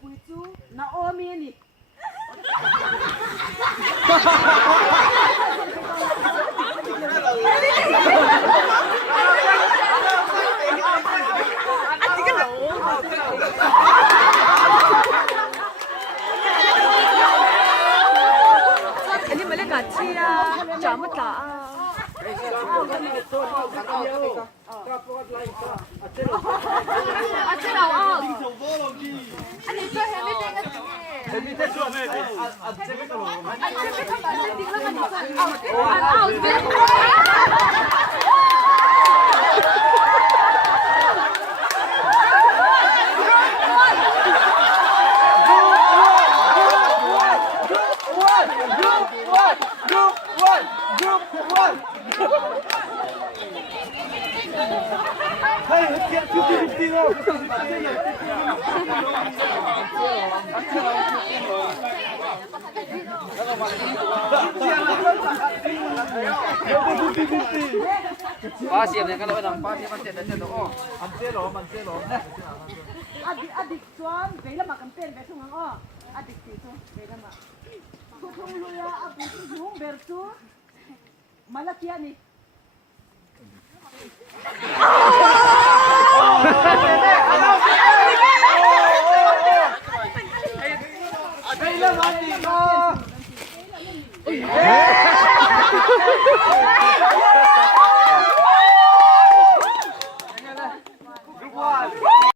puitu Naomi ni. Ini malah kacia, jamu tak. Pasir ni kalau orang pasir macam dah tu. Oh, manselo. Adik tuan, bela makan pen besok ngah. Adik tu, bela mak. Kau lu ya, abu tu jung bertu. Malah kia ni. Kailan mati ka?